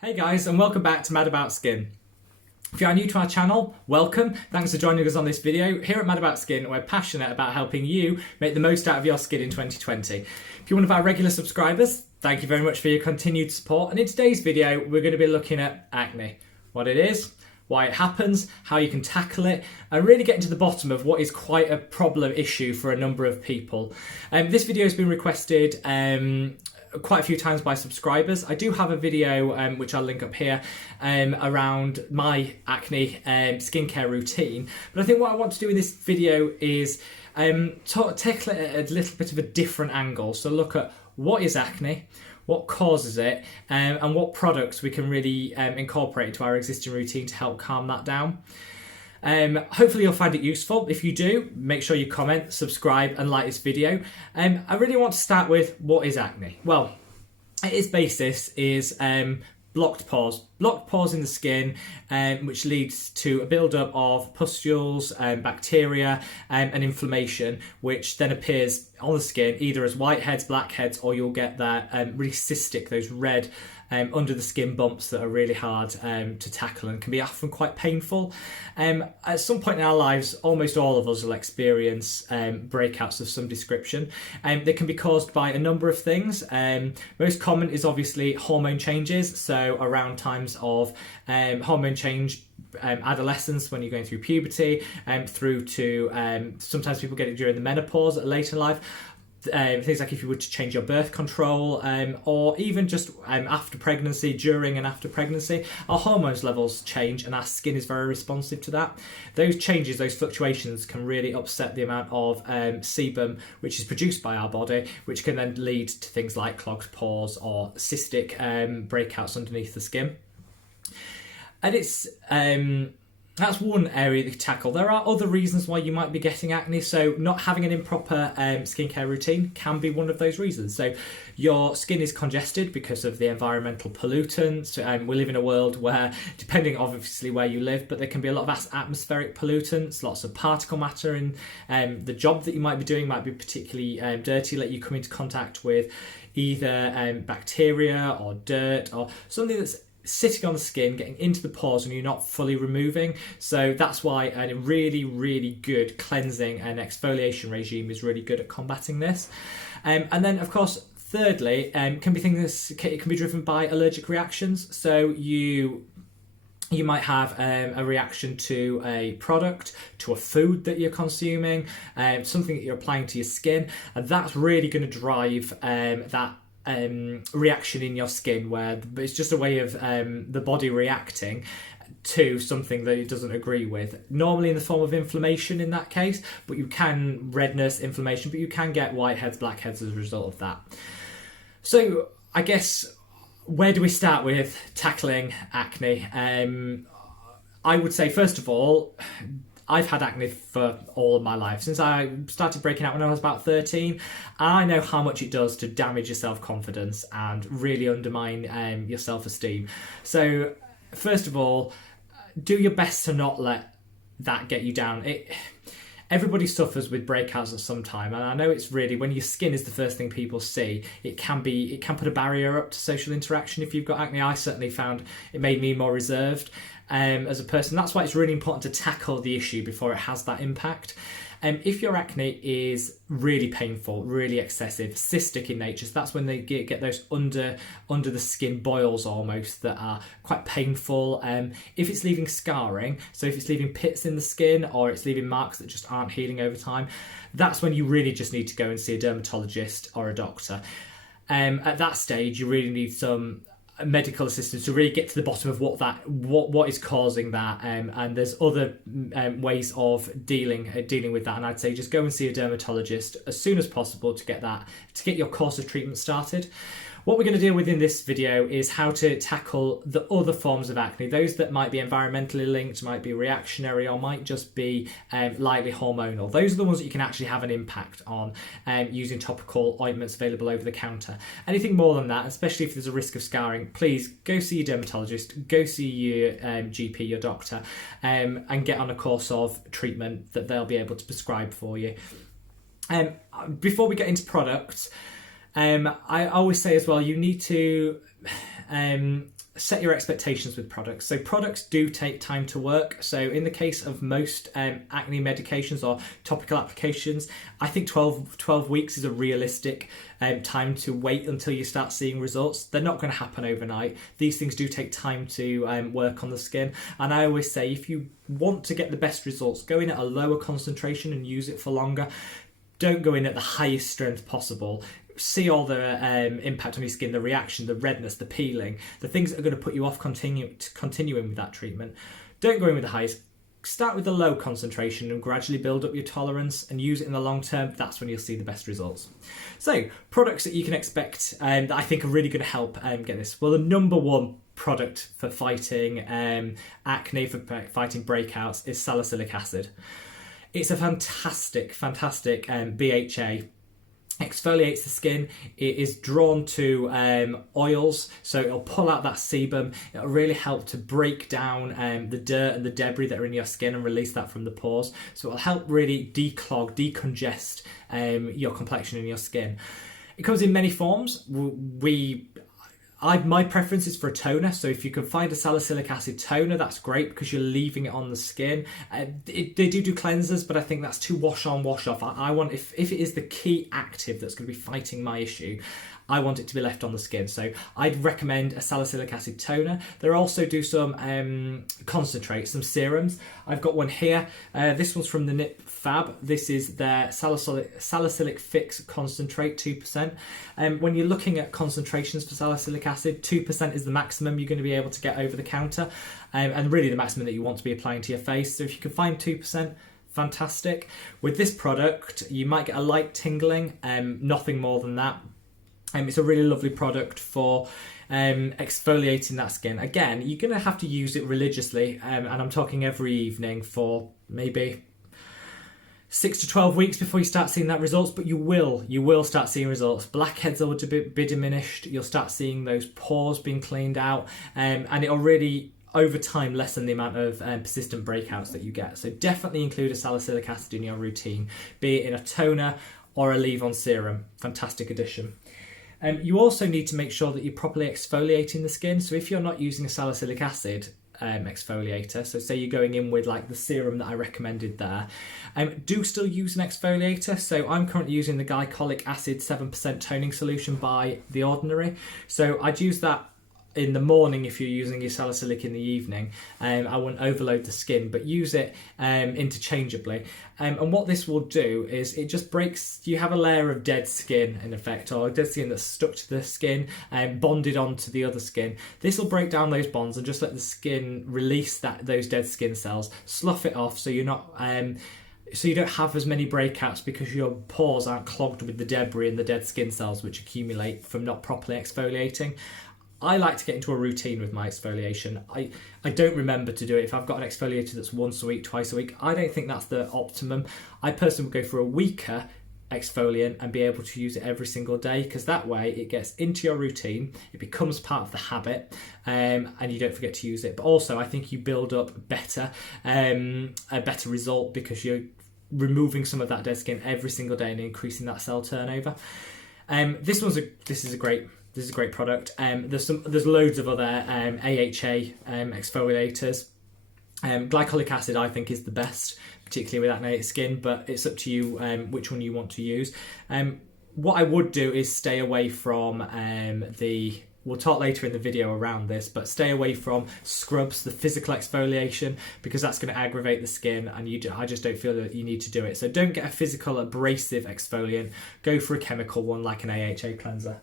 Hey guys, and welcome back to Mad About Skin. If you are new to our channel, welcome. Thanks for joining us on this video. Here at Mad About Skin, we're passionate about helping you make the most out of your skin in 2020. If you're one of our regular subscribers, thank you very much for your continued support. And in today's video, we're going to be looking at acne, what it is, why it happens, how you can tackle it, and really getting to the bottom of what is quite a problem issue for a number of people. This video has been requested quite a few times by subscribers. I do have a video which I'll link up here around my acne skincare routine, but I think what I want to do in this video is tackle it at a little bit of a different angle. So look at what is acne, what causes it, and what products we can really incorporate into our existing routine to help calm that down. Hopefully you'll find it useful. If you do, make sure you comment, subscribe and like this video. I really want to start with what is acne. Well, its basis is blocked pores. Blocked pores in the skin, which leads to a build-up of pustules, bacteria and inflammation, which then appears on the skin either as whiteheads, blackheads, or you'll get that really cystic, those red under the skin bumps that are really hard to tackle and can be often quite painful. At some point in our lives, almost all of us will experience breakouts of some description. They can be caused by a number of things. Most common is obviously hormone changes, so around times of hormone change, adolescence, when you're going through puberty, through to sometimes people get it during the menopause at a later life. Things like if you were to change your birth control, or even just after pregnancy, during and after pregnancy, our hormones levels change and our skin is very responsive to that. Those changes, those fluctuations can really upset the amount of sebum which is produced by our body, which can then lead to things like clogged pores or cystic breakouts underneath the skin. And it's that's one area that you tackle. There are other reasons why you might be getting acne, so not having an improper skincare routine can be one of those reasons. So your skin is congested because of the environmental pollutants. We live in a world where, depending obviously where you live, but there can be a lot of atmospheric pollutants, lots of particle matter, and the job that you might be doing might be particularly dirty, let you come into contact with either bacteria or dirt or something that's sitting on the skin, getting into the pores and you're not fully removing. So that's why a really, really good cleansing and exfoliation regime is really good at combating this. And then, of course, thirdly, can be things that it can be driven by allergic reactions. So you might have a reaction to a product, to a food that you're consuming, something that you're applying to your skin, and that's really going to drive that reaction in your skin, where it's just a way of the body reacting to something that it doesn't agree with, normally in the form of inflammation in that case, but you can redness, inflammation, but you can get whiteheads, blackheads as a result of that. So I guess, where do we start with tackling acne? I would say, first of all, I've had acne for all of my life. Since I started breaking out when I was about 13, I know how much it does to damage your self-confidence and really undermine your self-esteem. So, first of all, do your best to not let that get you down. Everybody suffers with breakouts at some time, and I know it's really, when your skin is the first thing people see, it can put a barrier up to social interaction. If you've got acne, I certainly found it made me more reserved as a person. That's why it's really important to tackle the issue before it has that impact. If your acne is really painful, really excessive, cystic in nature, so that's when they get those under the skin boils almost that are quite painful. If it's leaving scarring, so if it's leaving pits in the skin or it's leaving marks that just aren't healing over time, that's when you really just need to go and see a dermatologist or a doctor. At that stage, you really need some medical assistance to really get to the bottom of what is causing that, and there's other ways of dealing with that, and I'd say just go and see a dermatologist as soon as possible to get your course of treatment started. What we're going to deal with in this video is how to tackle the other forms of acne, those that might be environmentally linked, might be reactionary, or might just be lightly hormonal. Those are the ones that you can actually have an impact on using topical ointments available over the counter. Anything more than that, especially if there's a risk of scarring, please go see your dermatologist, go see your GP, your doctor, and get on a course of treatment that they'll be able to prescribe for you. Before we get into products, I always say as well, you need to set your expectations with products. So products do take time to work. So in the case of most acne medications or topical applications, I think 12 weeks is a realistic time to wait until you start seeing results. They're not going to happen overnight. These things do take time to work on the skin. And I always say, if you want to get the best results, go in at a lower concentration and use it for longer. Don't go in at the highest strength possible. See all the impact on your skin, the reaction, the redness, the peeling, the things that are going to put you off continuing with that treatment. Don't go in with the highest. Start with the low concentration and gradually build up your tolerance and use it in the long term. That's when you'll see the best results. So, products that you can expect that I think are really going to help get this. Well, the number one product for fighting acne, for fighting breakouts, is salicylic acid. It's a fantastic BHA. Exfoliates the skin. It is drawn to oils, so it'll pull out that sebum. It'll really help to break down the dirt and the debris that are in your skin and release that from the pores. So it'll help really declog, decongest your complexion and your skin. It comes in many forms. My preference is for a toner, so if you can find a salicylic acid toner, that's great because you're leaving it on the skin. They do cleansers, but I think that's too wash on, wash off. I want, if it is the key active that's going to be fighting my issue, I want it to be left on the skin. So I'd recommend a salicylic acid toner. They also do some concentrates, some serums. I've got one here. This one's from the Nip Fab. This is their salicylic fix concentrate, 2%. When you're looking at concentrations for salicylic acid, 2% is the maximum you're going to be able to get over the counter, and really the maximum that you want to be applying to your face. So if you can find 2%, fantastic. With this product, you might get a light tingling, nothing more than that. It's a really lovely product for exfoliating that skin. Again, you're going to have to use it religiously, and I'm talking every evening for maybe 6 to 12 weeks before you start seeing that results, but you will start seeing results. Blackheads will be diminished. You'll start seeing those pores being cleaned out, and it'll really, over time, lessen the amount of persistent breakouts that you get. So definitely include a salicylic acid in your routine, be it in a toner or a leave-on serum. Fantastic addition. You also need to make sure that you're properly exfoliating the skin. So if you're not using a salicylic acid exfoliator, so say you're going in with like the serum that I recommended there, do still use an exfoliator. So I'm currently using the glycolic acid 7% toning solution by The Ordinary. So I'd use that in the morning if you're using your salicylic in the evening. I wouldn't overload the skin, but use it interchangeably. And what this will do is it just breaks, you have a layer of dead skin in effect, or dead skin that's stuck to the skin and bonded onto the other skin. This will break down those bonds and just let the skin release those dead skin cells, slough it off so you're not so you don't have as many breakouts because your pores aren't clogged with the debris and the dead skin cells which accumulate from not properly exfoliating. I like to get into a routine with my exfoliation. I don't remember to do it. If I've got an exfoliator that's once a week, twice a week, I don't think that's the optimum. I personally would go for a weaker exfoliant and be able to use it every single day, because that way it gets into your routine, it becomes part of the habit, and you don't forget to use it. But also I think you build up a better result because you're removing some of that dead skin every single day and increasing that cell turnover. This is a great product. There's loads of other AHA exfoliators. Glycolic acid I think is the best, particularly with acne skin, but it's up to you which one you want to use. What I would do is stay away from we'll talk later in the video around this, but stay away from scrubs, the physical exfoliation, because that's going to aggravate the skin, and I just don't feel that you need to do it. So don't get a physical abrasive exfoliant, go for a chemical one like an AHA cleanser.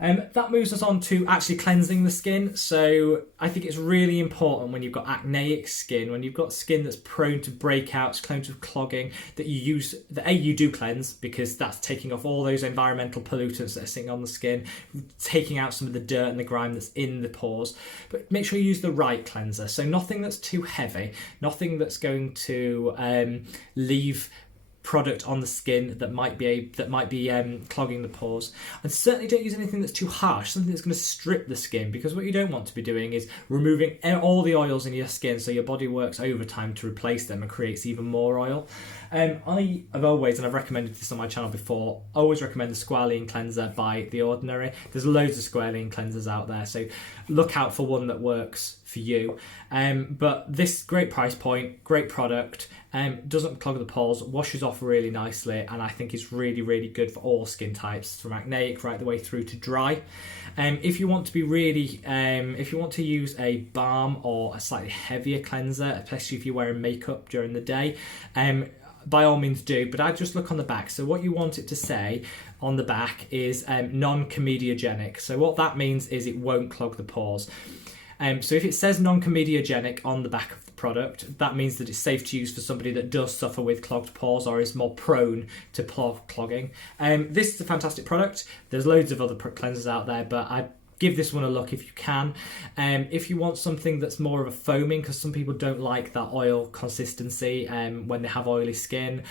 That moves us on to actually cleansing the skin. So I think it's really important when you've got acneic skin, when you've got skin that's prone to breakouts, prone to clogging, that you do cleanse, because that's taking off all those environmental pollutants that are sitting on the skin, taking out some of the dirt and the grime that's in the pores. But make sure you use the right cleanser. So nothing that's too heavy, nothing that's going to leave product on the skin that might be clogging the pores. And certainly don't use anything that's too harsh, something that's going to strip the skin, because what you don't want to be doing is removing all the oils in your skin, so your body works overtime to replace them and creates even more oil. I have always, and I've recommended this on my channel before, always recommend the Squalene cleanser by The Ordinary. There's loads of Squalene cleansers out there, so look out for one that works for you. But this great price point, great product, doesn't clog the pores, washes off really nicely, and I think is really, really good for all skin types, from acneic right the way through to dry. If you want to be really, if you want to use a balm or a slightly heavier cleanser, especially if you're wearing makeup during the day, by all means do, but I just look on the back. So what you want it to say on the back is non-comedogenic. So what that means is it won't clog the pores. So if it says non-comedogenic on the back of the product, that means that it's safe to use for somebody that does suffer with clogged pores or is more prone to clogging. This is a fantastic product. There's loads of other cleansers out there, but I give this one a look if you can. If you want something that's more of a foaming, because some people don't like that oil consistency when they have oily skin.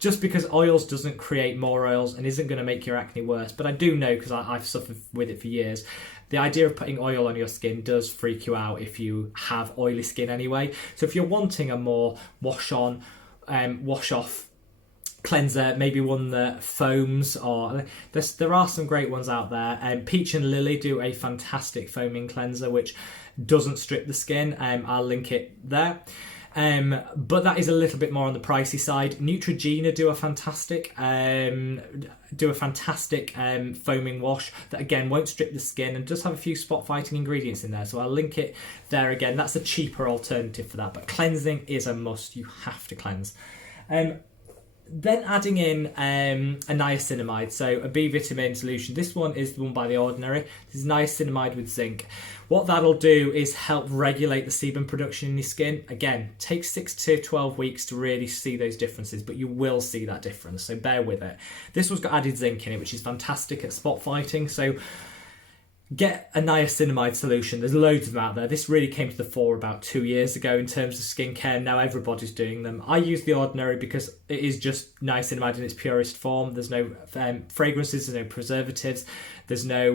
Just because oils doesn't create more oils and isn't going to make your acne worse, but I do know, because I've suffered with it for years, the idea of putting oil on your skin does freak you out if you have oily skin anyway. So if you're wanting a more wash on, wash off cleanser, maybe one that foams, or there are some great ones out there. Peach and Lily do a fantastic foaming cleanser which doesn't strip the skin. I'll link it there. But that is a little bit more on the pricey side. Neutrogena do a fantastic foaming wash that again won't strip the skin and does have a few spot fighting ingredients in there, so I'll link it there again. That's a cheaper alternative for that, but cleansing is a must. You have to cleanse. Then adding in a niacinamide, so a B vitamin solution. This one is the one by The Ordinary. This is niacinamide with zinc. What that'll do is help regulate the sebum production in your skin. Again, takes 6 to 12 weeks to really see those differences, but you will see that difference, so bear with it. This one's got added zinc in it, which is fantastic at spot fighting, so get a niacinamide solution. There's loads of them out there. This really came to the fore about 2 years ago in terms of skincare. Now everybody's doing them. I use The Ordinary because it is just niacinamide in its purest form. There's no fragrances, there's no preservatives, there's no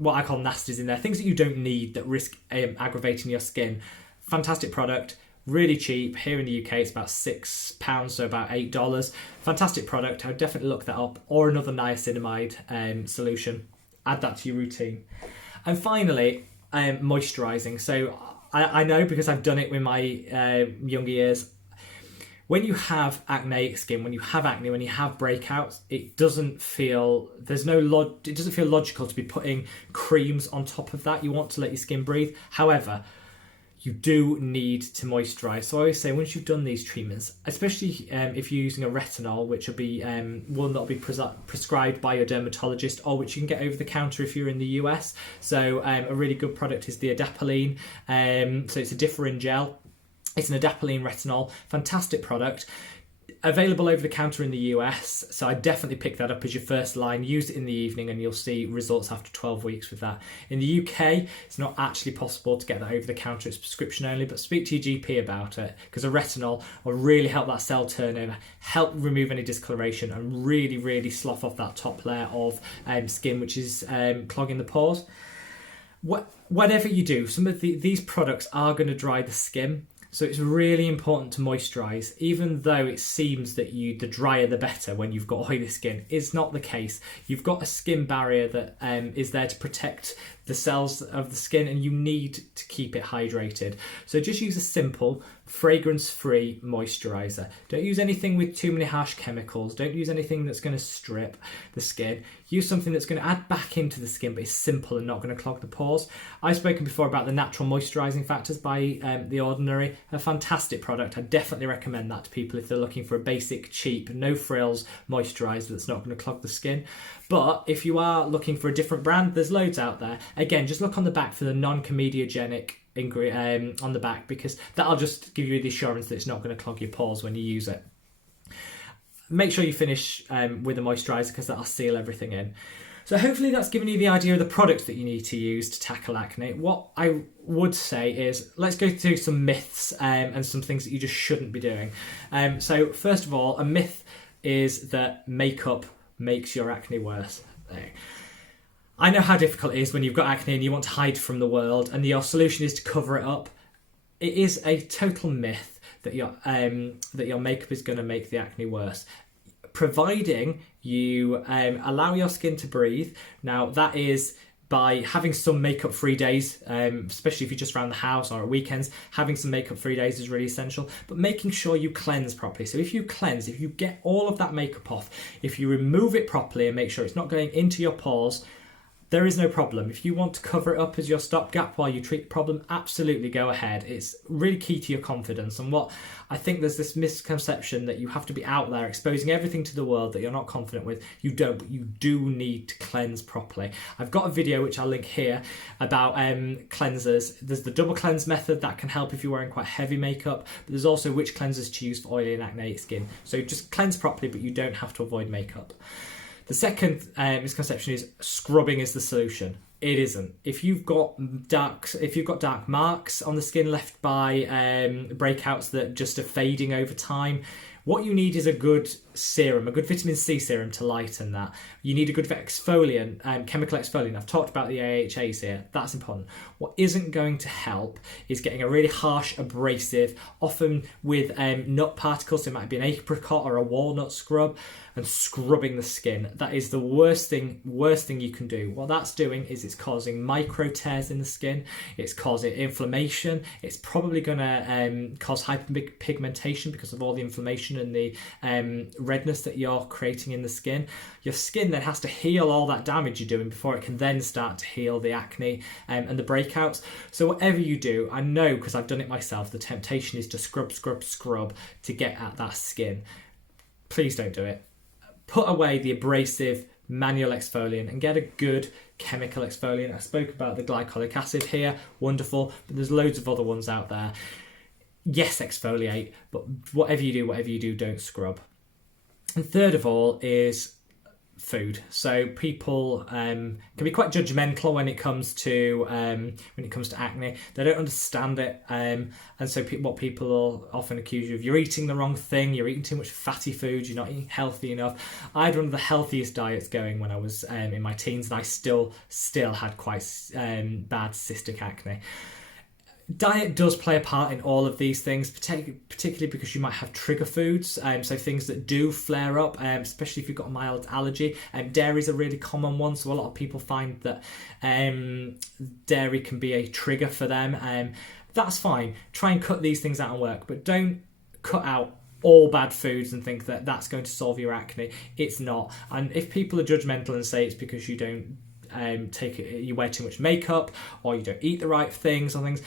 what I call nasties in there, things that you don't need that risk aggravating your skin. Fantastic product. Really cheap. Here in the UK it's about £6, so about $8. Fantastic product. I would definitely look that up, or another niacinamide solution. Add that to your routine. And finally, moisturizing. So I know, because I've done it with my younger years, when you have acneic skin, when you have acne, when you have breakouts, it doesn't feel logical to be putting creams on top of that. You want to let your skin breathe. However, you do need to moisturize. So I always say, once you've done these treatments, especially if you're using a retinol, which will be one that will be prescribed by your dermatologist, or which you can get over the counter if you're in the US. So a really good product is the adapalene. So it's a differin gel. It's an adapalene retinol. Fantastic product. Available over the counter in the US, so I definitely pick that up as your first line. Use it in the evening and you'll see results after 12 weeks with that. In the UK, it's not actually possible to get that over the counter, it's prescription only, but speak to your GP about it, because a retinol will really help that cell turnover, help remove any discoloration, and really, really slough off that top layer of skin which is clogging the pores. Whatever you do, some of these products are going to dry the skin. So it's really important to moisturise, even though it seems that the drier the better when you've got oily skin. It's not the case. You've got a skin barrier that is there to protect the cells of the skin, and you need to keep it hydrated. So just use a simple fragrance-free moisturiser. Don't use anything with too many harsh chemicals. Don't use anything that's going to strip the skin. Use something that's going to add back into the skin, but is simple and not going to clog the pores. I've spoken before about the natural moisturising factors by The Ordinary. A fantastic product. I definitely recommend that to people if they're looking for a basic, cheap, no frills moisturiser that's not going to clog the skin. But if you are looking for a different brand, there's loads out there. Again, just look on the back for the non-comedogenic on the back, because that'll just give you the assurance that it's not going to clog your pores when you use it. Make sure you finish with a moisturiser, because that'll seal everything in. So hopefully that's given you the idea of the products that you need to use to tackle acne. What I would say is let's go through some myths and some things that you just shouldn't be doing. So first of all, a myth is that makeup makes your acne worse. I know how difficult it is when you've got acne and you want to hide from the world and your solution is to cover it up. It is a total myth that your makeup is going to make the acne worse, providing you allow your skin to breathe. Now that is by having some makeup free days, especially if you're just around the house or at weekends. Having some makeup free days is really essential, but making sure you cleanse properly. So if you cleanse, if you get all of that makeup off, if you remove it properly and make sure it's not going into your pores, there is no problem. If you want to cover it up as your stopgap while you treat the problem, absolutely go ahead. It's really key to your confidence. And what I think there's this misconception that you have to be out there exposing everything to the world that you're not confident with. You don't, but you do need to cleanse properly. I've got a video which I'll link here about cleansers. There's the double cleanse method that can help if you're wearing quite heavy makeup, but there's also which cleansers to use for oily and acneic skin. So just cleanse properly, but you don't have to avoid makeup. The second misconception is scrubbing is the solution. It isn't. If you've got dark marks on the skin left by breakouts that just are fading over time, what you need is a good serum, a good vitamin C serum to lighten that. You need a good exfoliant, chemical exfoliant. I've talked about the AHAs here. That's important. What isn't going to help is getting a really harsh abrasive, often with nut particles. So it might be an apricot or a walnut scrub, and scrubbing the skin. That is the worst thing you can do. What that's doing is it's causing micro tears in the skin. It's causing inflammation. It's probably going to cause hyperpigmentation because of all the inflammation and the redness that you're creating in the skin. Your skin then has to heal all that damage you're doing before it can then start to heal the acne and the breakouts. So whatever you do, I know because I've done it myself, the temptation is to scrub to get at that skin. Please don't do it. Put away the abrasive manual exfoliant and get a good chemical exfoliant. I spoke about the glycolic acid here, wonderful, but there's loads of other ones out there. Yes, exfoliate, but whatever you do, don't scrub. And third of all is food. So people can be quite judgmental when it comes to acne. They don't understand it, and so what people will often accuse you of, you're eating the wrong thing, you're eating too much fatty food, you're not eating healthy enough. I had one of the healthiest diets going when I was in my teens, and I still had quite bad cystic acne. Diet does play a part in all of these things, particularly because you might have trigger foods, so things that do flare up, especially if you've got a mild allergy. Dairy is a really common one, so a lot of people find that dairy can be a trigger for them. That's fine. Try and cut these things out and work, but don't cut out all bad foods and think that that's going to solve your acne. It's not. And if people are judgmental and say it's because you don't you wear too much makeup or you don't eat the right things or things,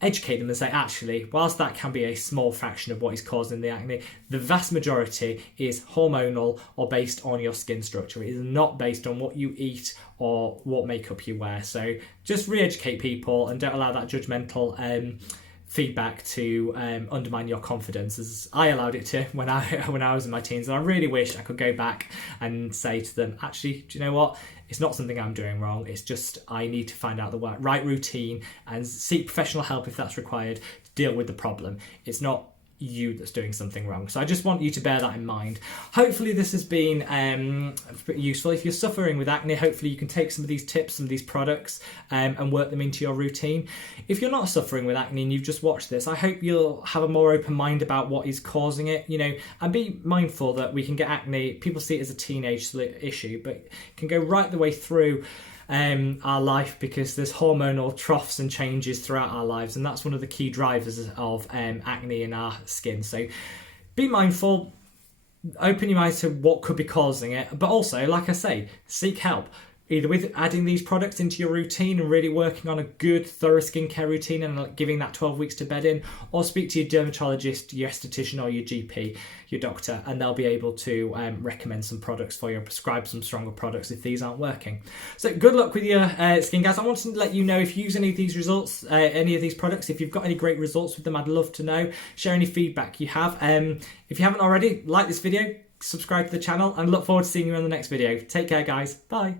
educate them and say, actually, whilst that can be a small fraction of what is causing the acne, the vast majority is hormonal or based on your skin structure. It is not based on what you eat or what makeup you wear. So just re-educate people and don't allow that judgmental feedback to undermine your confidence, as I allowed it to when I was in my teens. And I really wish I could go back and say to them, actually, do you know what? It's not something I'm doing wrong. It's just I need to find out the right routine and seek professional help if that's required to deal with the problem. It's not you that's doing something wrong. So I just want you to bear that in mind. Hopefully this has been useful. If you're suffering with acne, hopefully you can take some of these tips, some of these products and work them into your routine. If you're not suffering with acne and you've just watched this, I hope you'll have a more open mind about what is causing it, and be mindful that we can get acne. People see it as a teenage issue, but it can go right the way through our life, because there's hormonal troughs and changes throughout our lives, and that's one of the key drivers of acne in our skin. So be mindful, open your eyes to what could be causing it, but also, like I say, seek help. Either with adding these products into your routine and really working on a good, thorough skincare routine and giving that 12 weeks to bed in, or speak to your dermatologist, your esthetician or your GP, your doctor, and they'll be able to recommend some products for you and prescribe some stronger products if these aren't working. So good luck with your skin, guys. I wanted to let you know if you use any of these results, any of these products, if you've got any great results with them, I'd love to know. Share any feedback you have. If you haven't already, like this video, subscribe to the channel, and look forward to seeing you in the next video. Take care, guys. Bye.